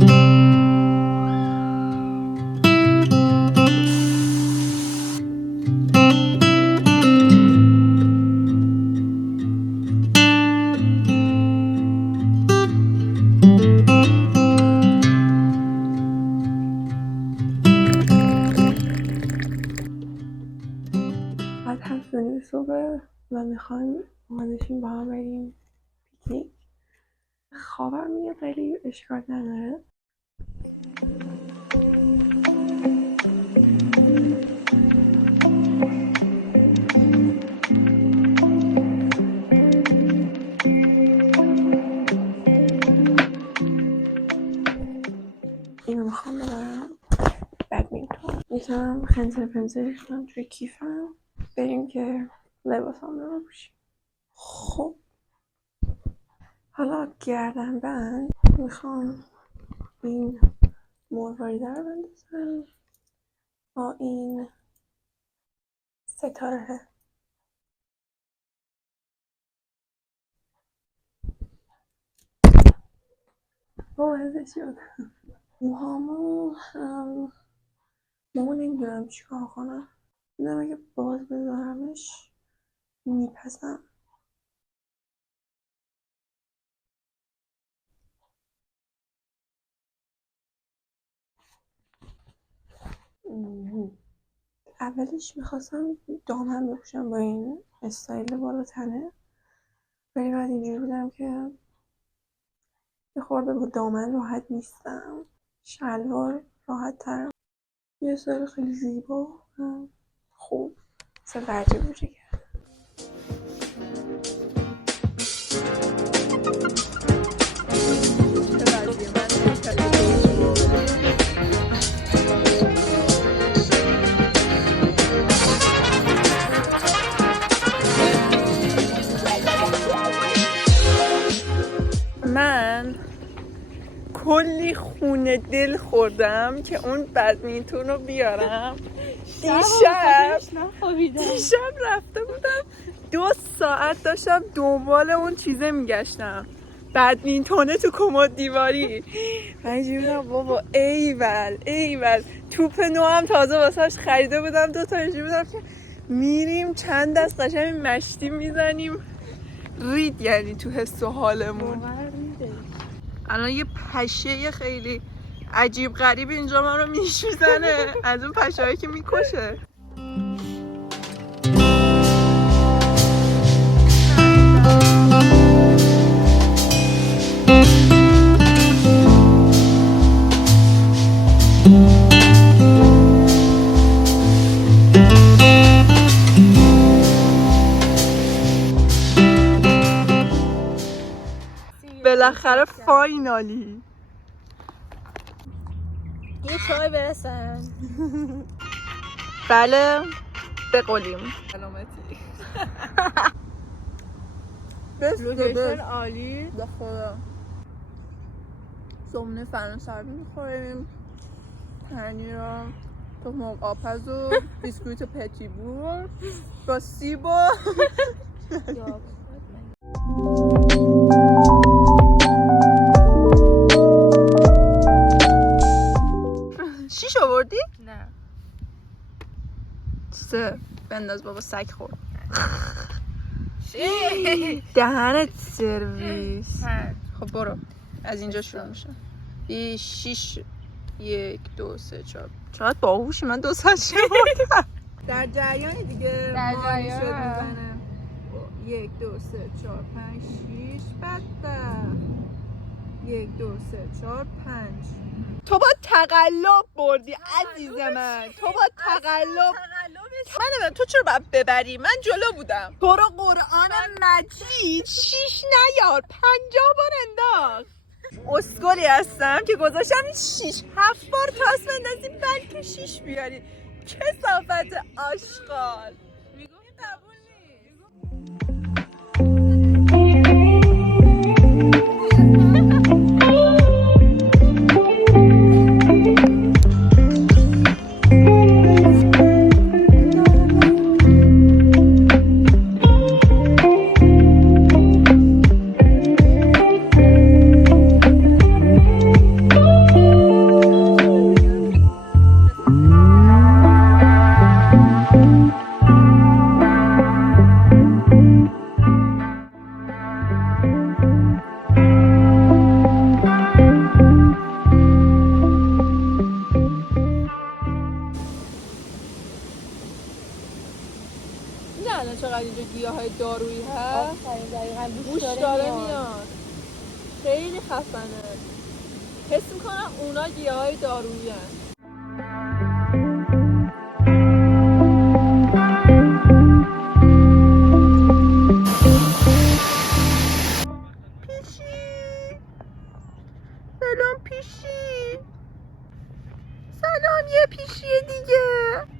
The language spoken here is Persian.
بعد 7:30 صبح و میخوایم اومدشیم با هم بریم پیکنیک. خوابم میاد ولی اشکال نداره. اینو میخوام ببرم بدمینتون. میتونم خنزر پنزرش کنم توی کیفم، بریم که لباسام رو بپوشیم. خب حالا گردن بند میخوام این مرواریده رو بندازم با این ستاره. بامزه شد. موهامو نمیدونم چیکار کنم. میدونم اگه باز بذارمش میپسم. اولش میخواستم دامن بپوشم با این استایل بالا تنه، ولی بعد اینجوری بودم که یه خورده با دامن راحت نیستم، شلوار راحت ترم. یه استایل خیلی زیبا خوب مثل درجه بوجه کرد. من کلی خونه دل خوردم که اون بدمینتون رو بیارم. دیشب رفته بودم 2 ساعت داشتم دنبال اون چیزه میگشتم، بدمینتونه تو کمد دیواری. من بابا ایول توپ نو هم تازه واسهش خریده بودم، 2 تا اینجوری بودم که میریم چند دست قشنگ مشتی میزنیم. رید یعنی تو حس و حالمون. الان یه پشه خیلی عجیب غریب اینجا ما رو میزنه، از اون پشه‌هایی که میکشه. بالاخره فاینالی یه چای برسن. بله بقولیم سلامتی. لوکیشن عالی. به خدا صبحونه فرانسوی میخوریم، پنیر تو مرغ آبپز و بیسکویت پتی بور با سیب و شیش آوردی؟ نه 3 بنداز بابا، سگ خورد. دهنت سرویس. خب برو از اینجا شروع میشه. 6 1 2 3 4. چقدر باهوشی، من 2 ساعت شمردم. در جریانی دیگه. در جریان. 1 2 3 4 5 6 بدبخت. 1 2 3 4 5. تو با تقلب بردی عزیز من، تو با تقلب. من تو چرا باید ببری؟ من جلو بودم. تو رو قرآن مجید 6 نیار، 50 بار انداخت. اسکلی هستم که گذاشتم 6 7 بار تاس بندازی بلکه 6 بیاری. کثافت آشغال. میگم قبول نیست. دارویی هست گوش داره میاد. خیلی خفنه. حس میکنم اونا گیاهای دارویی هست. سلام پیشی. سلام یه پیشی دیگه.